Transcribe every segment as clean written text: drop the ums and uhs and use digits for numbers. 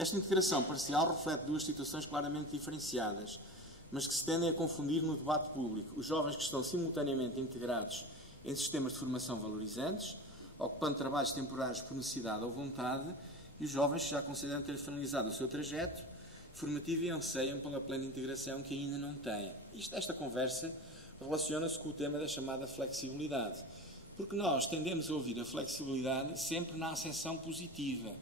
Esta integração parcial reflete duas situações claramente diferenciadas, mas que se tendem a confundir no debate público. Os jovens que estão simultaneamente integrados em sistemas de formação valorizantes, ocupando trabalhos temporários por necessidade ou vontade, e os jovens que já consideram ter finalizado o seu trajeto formativo e anseiam pela plena integração que ainda não têm. Esta conversa relaciona-se com o tema da chamada flexibilidade, porque nós tendemos a ouvir a flexibilidade sempre na acessão positiva,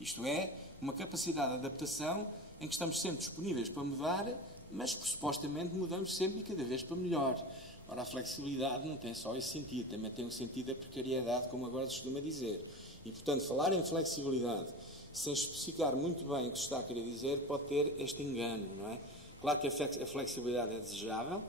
isto é, uma capacidade de adaptação em que estamos sempre disponíveis para mudar, mas que supostamente mudamos sempre e cada vez para melhor. Ora, a flexibilidade não tem só esse sentido, também tem um sentido da precariedade, como agora se costuma dizer. E, portanto, falar em flexibilidade sem especificar muito bem o que se está a querer dizer pode ter este engano, não é? Claro que a flexibilidade é desejável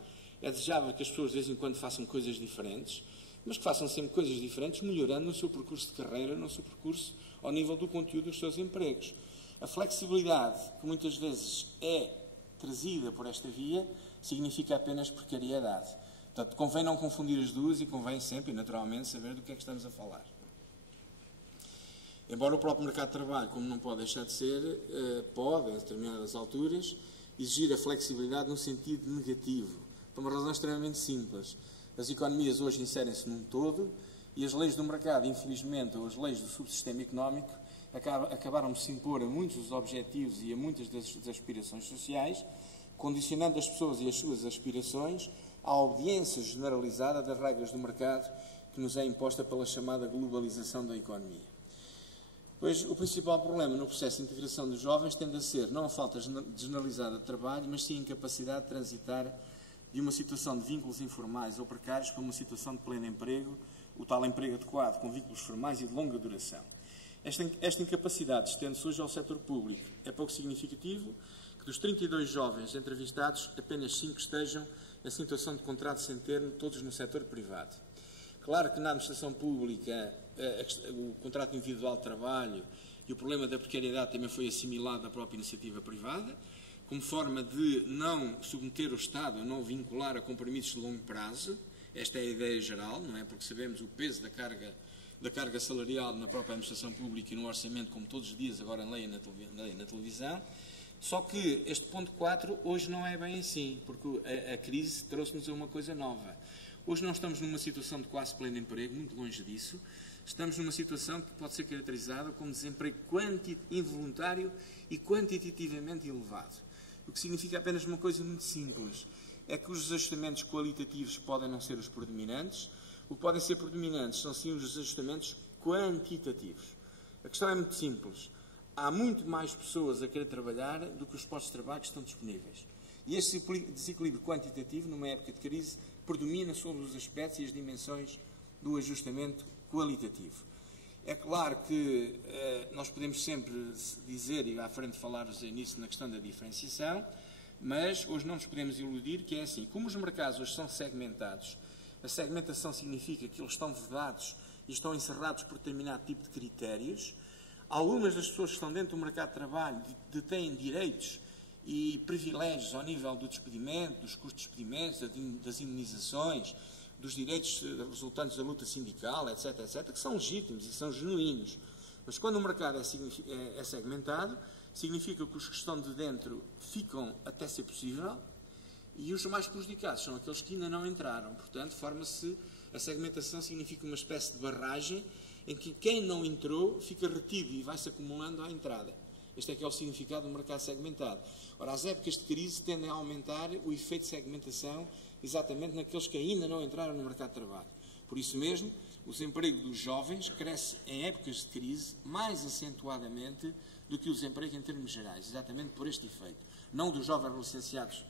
que as pessoas de vez em quando façam coisas diferentes, mas que façam sempre coisas diferentes, melhorando no seu percurso de carreira, no seu percurso ao nível do conteúdo dos seus empregos. A flexibilidade, que muitas vezes é trazida por esta via, significa apenas precariedade. Portanto, convém não confundir as duas e convém sempre, naturalmente, saber do que é que estamos a falar. Embora o próprio mercado de trabalho, como não pode deixar de ser, pode, em determinadas alturas, exigir a flexibilidade num sentido negativo, por uma razão extremamente simples. As economias hoje inserem-se num todo e as leis do mercado, infelizmente, ou as leis do subsistema económico, acabaram de se impor a muitos dos objetivos e a muitas das aspirações sociais, condicionando as pessoas e as suas aspirações à obediência generalizada das regras do mercado que nos é imposta pela chamada globalização da economia. Pois o principal problema no processo de integração dos jovens tende a ser não a falta generalizada de trabalho, mas sim a incapacidade de transitar de uma situação de vínculos informais ou precários para uma situação de pleno emprego, o tal emprego adequado com vínculos formais e de longa duração. Esta incapacidade estende-se hoje ao setor público. É pouco significativo que dos 32 jovens entrevistados, apenas 5 estejam em situação de contrato sem termo, todos no setor privado. Claro que na administração pública o contrato individual de trabalho e o problema da precariedade também foi assimilado à própria iniciativa privada, como forma de não submeter o Estado a não vincular a compromissos de longo prazo. Esta é a ideia geral, não é? Porque sabemos o peso da carga salarial na própria administração pública e no orçamento, como todos os dias agora leem na televisão. Só que este ponto 4 hoje não é bem assim, porque a crise trouxe-nos a uma coisa nova. Hoje não estamos numa situação de quase pleno emprego, muito longe disso. Estamos numa situação que pode ser caracterizada como desemprego involuntário e quantitativamente elevado. O que significa apenas uma coisa muito simples. É que os ajustamentos qualitativos podem não ser os predominantes. O que podem ser predominantes são sim os ajustamentos quantitativos. A questão é muito simples. Há muito mais pessoas a querer trabalhar do que os postos de trabalho que estão disponíveis. E este desequilíbrio quantitativo, numa época de crise, predomina sobre os aspectos e as dimensões do ajustamento qualitativo. É claro que nós podemos sempre dizer, e à frente falar-vos nisso na questão da diferenciação, mas hoje não nos podemos iludir que é assim. Como os mercados hoje são segmentados, a segmentação significa que eles estão vedados e estão encerrados por determinado tipo de critérios. Algumas das pessoas que estão dentro do mercado de trabalho detêm direitos e privilégios ao nível do despedimento, dos custos de despedimentos, das indenizações, dos direitos resultantes da luta sindical, etc., etc., que são legítimos e são genuínos. Mas quando o mercado é segmentado, significa que os que estão de dentro ficam até ser possível e os mais prejudicados são aqueles que ainda não entraram. Portanto, forma-se, a segmentação significa uma espécie de barragem em que quem não entrou fica retido e vai-se acumulando à entrada. Este é que é o significado do mercado segmentado. Ora, as épocas de crise tendem a aumentar o efeito de segmentação exatamente naqueles que ainda não entraram no mercado de trabalho. Por isso mesmo, o desemprego dos jovens cresce em épocas de crise mais acentuadamente do que o desemprego em termos gerais, exatamente por este efeito. Não dos jovens licenciados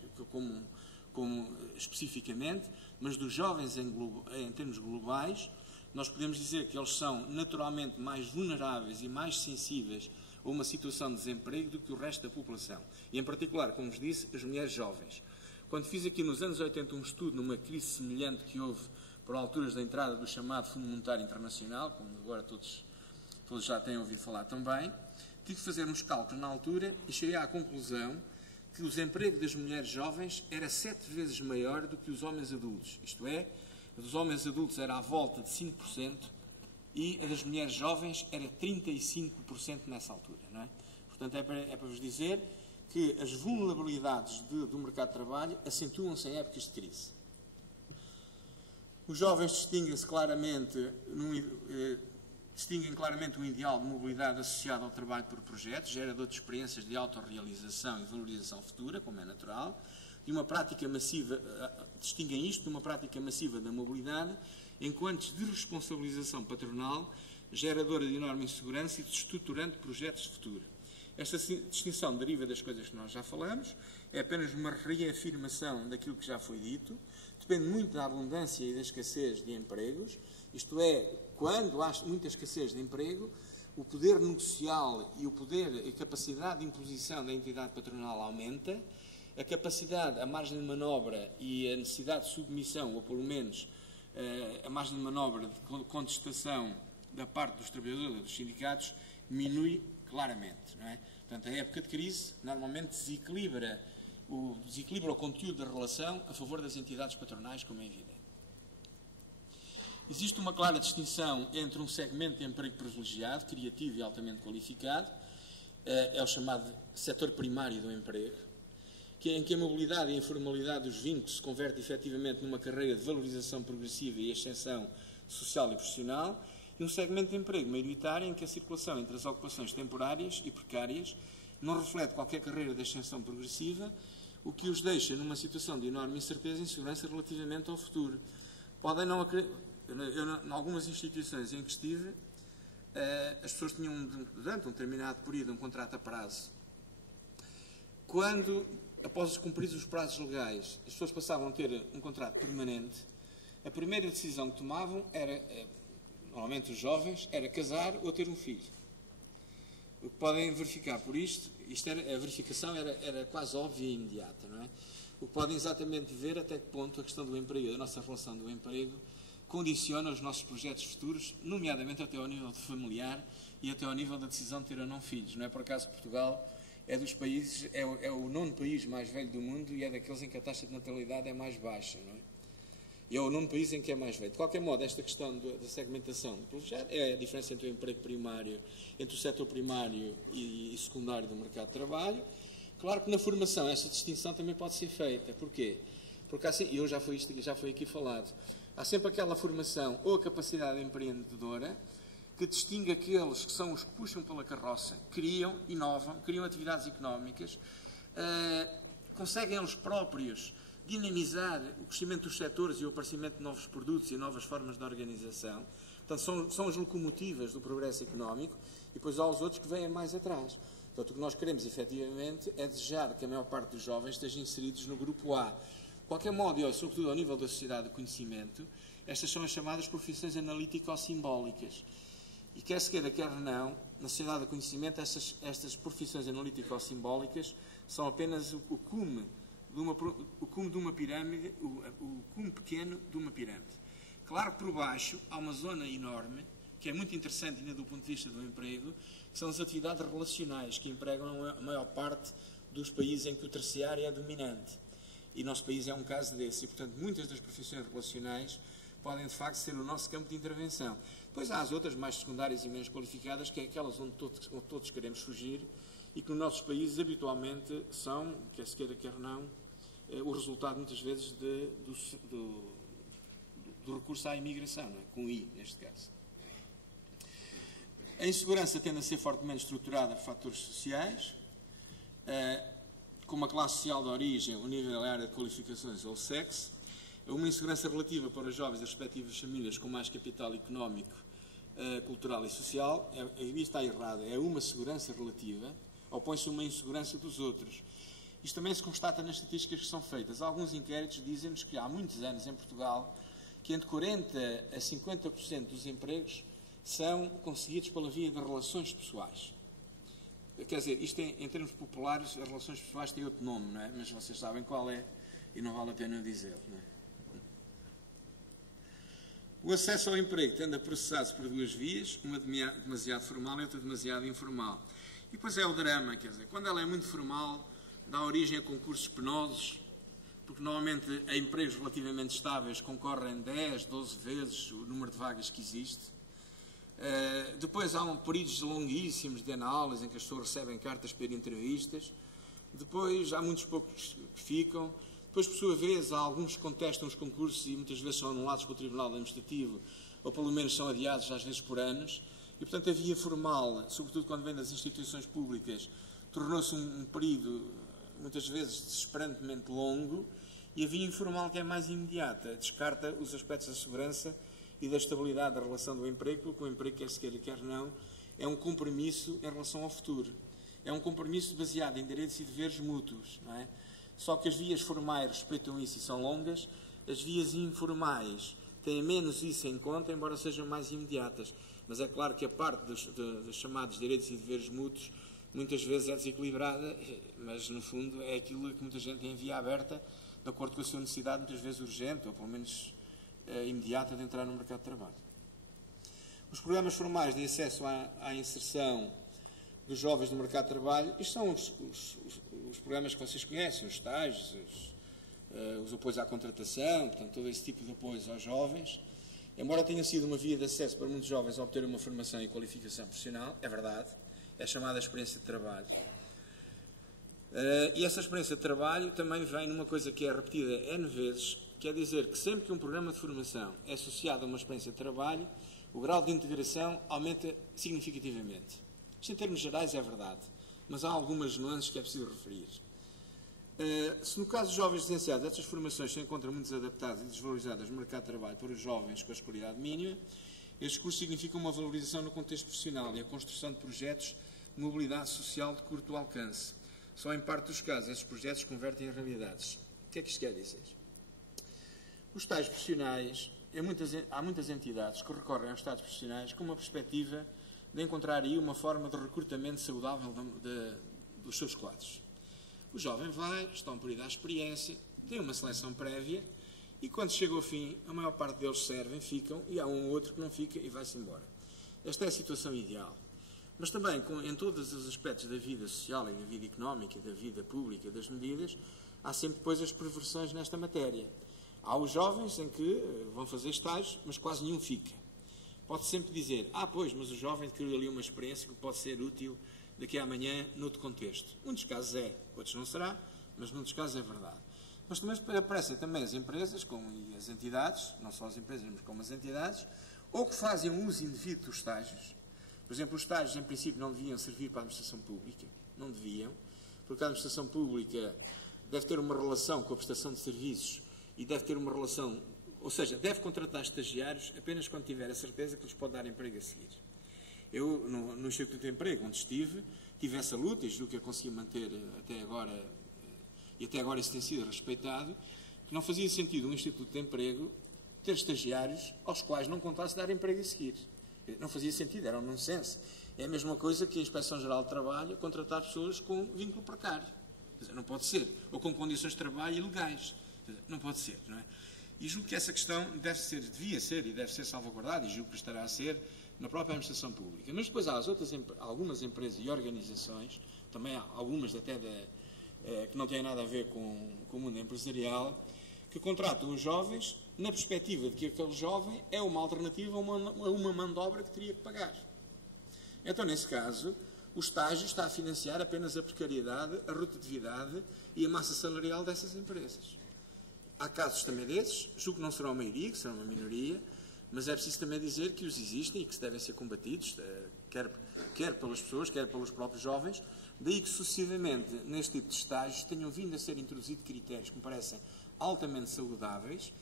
como especificamente, mas dos jovens em termos globais. Nós podemos dizer que eles são naturalmente mais vulneráveis e mais sensíveis a uma situação de desemprego do que o resto da população. E, em particular, como vos disse, as mulheres jovens. Quando fiz aqui nos anos 80 um estudo numa crise semelhante que houve por alturas da entrada do chamado Fundo Monetário Internacional, como agora todos já têm ouvido falar também, tive que fazer uns cálculos na altura e cheguei à conclusão que o desemprego das mulheres jovens era 7 vezes maior do que os homens adultos. Isto é, a dos homens adultos era à volta de 5% e a das mulheres jovens era 35% nessa altura, não é? Portanto, é para vos dizer que as vulnerabilidades do mercado de trabalho acentuam-se em épocas de crise. Os jovens distinguem claramente um ideal de mobilidade associado ao trabalho por projetos, gerador de experiências de autorrealização e valorização futura, como é natural, de uma prática massiva, distinguem isto de uma prática massiva da mobilidade, enquanto de responsabilização patronal, geradora de enorme insegurança e desestruturante projetos de futuro. Esta distinção deriva das coisas que nós já falamos, é apenas uma reafirmação daquilo que já foi dito, depende muito da abundância e da escassez de empregos, isto é, quando há muita escassez de emprego, o poder negocial e a capacidade de imposição da entidade patronal aumenta, a capacidade, a margem de manobra e a necessidade de submissão, ou pelo menos a margem de manobra de contestação da parte dos trabalhadores ou dos sindicatos, diminui claramente. Não é? Portanto, a época de crise normalmente desequilibra o conteúdo da relação a favor das entidades patronais, como é evidente. Existe uma clara distinção entre um segmento de emprego privilegiado, criativo e altamente qualificado, é o chamado setor primário do emprego, em que a mobilidade e a informalidade dos vínculos se converte efetivamente numa carreira de valorização progressiva e ascensão social e profissional, e um segmento de emprego maioritário em que a circulação entre as ocupações temporárias e precárias não reflete qualquer carreira de ascensão progressiva, o que os deixa numa situação de enorme incerteza e insegurança relativamente ao futuro. Podem não acreditar. Em algumas instituições em que estive, as pessoas tinham, durante um determinado período, um contrato a prazo. Quando, após cumpridos os prazos legais, as pessoas passavam a ter um contrato permanente, a primeira decisão que tomavam era, normalmente os jovens, era casar ou ter um filho. O que podem verificar por a verificação era quase óbvia e imediata, não é? O que podem exatamente ver até que ponto a questão do emprego, a nossa relação do emprego, condiciona os nossos projetos futuros, nomeadamente até ao nível familiar e até ao nível da decisão de ter ou não filhos. Não é por acaso que Portugal é dos países, é o 9º país mais velho do mundo e é daqueles em que a taxa de natalidade é mais baixa, não é? E é o 9º país em que é mais velho. De qualquer modo, esta questão da segmentação do projeto é a diferença entre o emprego primário, entre o setor primário e secundário do mercado de trabalho. Claro que na formação esta distinção também pode ser feita. Porquê? Porque assim, já foi aqui falado, há sempre aquela formação ou a capacidade empreendedora que distingue aqueles que são os que puxam pela carroça, criam, inovam, criam atividades económicas, conseguem eles próprios dinamizar o crescimento dos setores e o aparecimento de novos produtos e novas formas de organização. Portanto, são as locomotivas do progresso económico e depois há os outros que vêm mais atrás. Portanto, o que nós queremos, efetivamente, é desejar que a maior parte dos jovens estejam inseridos no grupo A. De qualquer modo, e sobretudo ao nível da sociedade do conhecimento, estas são as chamadas profissões analítico-simbólicas. E quer se queira, quer não, na sociedade do conhecimento, estas profissões analítico-simbólicas são apenas o cume de uma pirâmide, o cume pequeno de uma pirâmide. Claro que por baixo há uma zona enorme, que é muito interessante ainda do ponto de vista do emprego, que são as atividades relacionais, que empregam a maior parte dos países em que o terciário é dominante. E o nosso país é um caso desse. E, portanto, muitas das profissões relacionais podem, de facto, ser o nosso campo de intervenção. Depois há as outras, mais secundárias e menos qualificadas, que é aquelas onde todos queremos fugir e que nos nossos países, habitualmente, são, quer se queira, quer não, o resultado, muitas vezes, do recurso à imigração, não é? Com I, neste caso. A insegurança tende a ser fortemente estruturada por fatores sociais, como a classe social de origem, o nível e a área de qualificações ou o sexo, uma insegurança relativa para os jovens das respectivas famílias com mais capital económico, cultural e social, isto está errado, é uma segurança relativa, opõe-se a uma insegurança dos outros. Isto também se constata nas estatísticas que são feitas. Alguns inquéritos dizem-nos que há muitos anos em Portugal que entre 40% a 50% dos empregos são conseguidos pela via de relações pessoais. Quer dizer, isto em termos populares, as relações pessoais têm outro nome, não é? Mas vocês sabem qual é e não vale a pena dizer, não é? O acesso ao emprego tende a processar-se por duas vias, uma demasiado formal e outra demasiado informal. E depois é o drama, quer dizer, quando ela é muito formal, dá origem a concursos penosos, porque normalmente a empregos relativamente estáveis concorrem 10, 12 vezes o número de vagas que existe. Depois há períodos longuíssimos de análise em que as pessoas recebem cartas para ir a entrevistas. Depois há muitos poucos que ficam. Depois, por sua vez, há alguns que contestam os concursos e muitas vezes são anulados pelo Tribunal Administrativo, ou pelo menos são adiados, às vezes por anos. E, portanto, a via formal, sobretudo quando vem das instituições públicas, tornou-se um período, muitas vezes, desesperantemente longo, e a via informal, que é mais imediata, descarta os aspectos da segurança e da estabilidade da relação do emprego, porque o emprego, quer se queira, quer não, é um compromisso em relação ao futuro. É um compromisso baseado em direitos e deveres mútuos, não é? Só que as vias formais respeitam isso e são longas, as vias informais têm menos isso em conta, embora sejam mais imediatas. Mas é claro que a parte dos chamados direitos e deveres mútuos muitas vezes é desequilibrada, mas no fundo é aquilo que muita gente tem em via aberta, de acordo com a sua necessidade, muitas vezes urgente, ou pelo menos imediata, de entrar no mercado de trabalho. Os programas formais de acesso à inserção dos jovens no mercado de trabalho, isto são os programas que vocês conhecem, os estágios, os apoios à contratação, portanto, todo esse tipo de apoios aos jovens. Embora tenha sido uma via de acesso para muitos jovens a obter uma formação e qualificação profissional, é verdade, é chamada experiência de trabalho. E essa experiência de trabalho também vem numa coisa que é repetida N vezes, quer dizer que sempre que um programa de formação é associado a uma experiência de trabalho, o grau de integração aumenta significativamente. Isto em termos gerais é verdade, mas há algumas nuances que é preciso referir. Se no caso dos jovens licenciados estas formações se encontram muito desadaptadas e desvalorizadas no mercado de trabalho para os jovens com a escolaridade mínima, estes cursos significam uma valorização no contexto profissional e a construção de projetos de mobilidade social de curto alcance. Só em parte dos casos esses projetos se convertem em realidades. O que é que isto quer dizer? Os estágios profissionais, há muitas entidades que recorrem aos estágios profissionais com uma perspectiva de encontrar aí uma forma de recrutamento saudável dos seus quadros. O jovem vai, está um período à experiência, tem uma seleção prévia e quando chega ao fim, a maior parte deles servem, ficam e há um ou outro que não fica e vai-se embora. Esta é a situação ideal. Mas também, em todos os aspectos da vida social e da vida económica, da vida pública, das medidas, há sempre depois as perversões nesta matéria. Há os jovens em que vão fazer estágios, mas quase nenhum fica. Pode sempre dizer, pois, mas o jovem adquiriu ali uma experiência que pode ser útil daqui a amanhã, noutro contexto. Muitos casos é, outros não será, mas muitos casos é verdade. Mas também aparecem também as empresas e as entidades, não só as empresas, mas como as entidades, ou que fazem um uso indevido dos estágios. Por exemplo, os estágios, em princípio, não deviam servir para a administração pública. Não deviam, porque a administração pública deve ter uma relação com a prestação de serviços e deve ter uma relação, ou seja, deve contratar estagiários apenas quando tiver a certeza que lhes pode dar emprego a seguir. Eu, no Instituto de Emprego, onde estive, tive essa luta e julgo que a consegui manter até agora, e até agora isso tem sido respeitado, que não fazia sentido um Instituto de Emprego ter estagiários aos quais não contasse dar emprego a seguir. Não fazia sentido, era um nonsense. É a mesma coisa que a Inspeção-Geral de Trabalho contratar pessoas com vínculo precário. Quer dizer, não pode ser. Ou com condições de trabalho ilegais. Quer dizer, não pode ser, não é? E julgo que essa questão devia ser e deve ser salvaguardada, e julgo que estará a ser na própria administração pública. Mas depois há algumas empresas e organizações, também há algumas até que não têm nada a ver com o mundo empresarial, que contratam os jovens na perspectiva de que aquele jovem é uma alternativa a uma mão de obra que teria que pagar. Então, nesse caso, o estágio está a financiar apenas a precariedade, a rotatividade e a massa salarial dessas empresas. Há casos também desses, julgo que não serão a maioria, que serão uma minoria, mas é preciso também dizer que os existem e que devem ser combatidos, quer pelas pessoas, quer pelos próprios jovens, daí que sucessivamente, neste tipo de estágios, tenham vindo a ser introduzidos critérios que me parecem altamente saudáveis,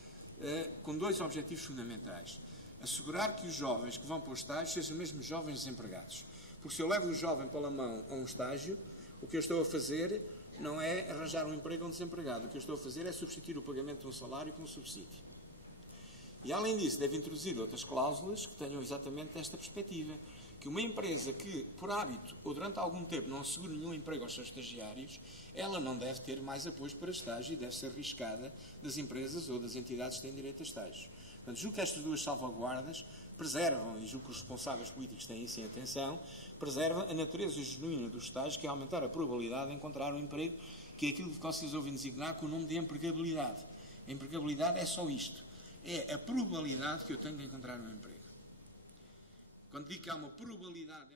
com dois objetivos fundamentais. Assegurar que os jovens que vão para o estágio sejam mesmo jovens desempregados. Porque se eu levo o jovem pela mão a um estágio, o que eu estou a fazer não é arranjar um emprego a um desempregado. O que eu estou a fazer é substituir o pagamento de um salário com um subsídio. E, além disso, deve introduzir outras cláusulas que tenham exatamente esta perspectiva. Que uma empresa que, por hábito ou durante algum tempo, não assegure nenhum emprego aos seus estagiários, ela não deve ter mais apoios para estágio e deve ser arriscada das empresas ou das entidades que têm direito a estágios. Portanto, julgo que estas duas salvaguardas preservam, e julgo que os responsáveis políticos têm isso em atenção, preservam a natureza genuína do estágio, que é aumentar a probabilidade de encontrar um emprego, que é aquilo que vocês ouvem designar com o nome de empregabilidade. A empregabilidade é só isto. É a probabilidade que eu tenho de encontrar um emprego. Quando digo que há uma probabilidade...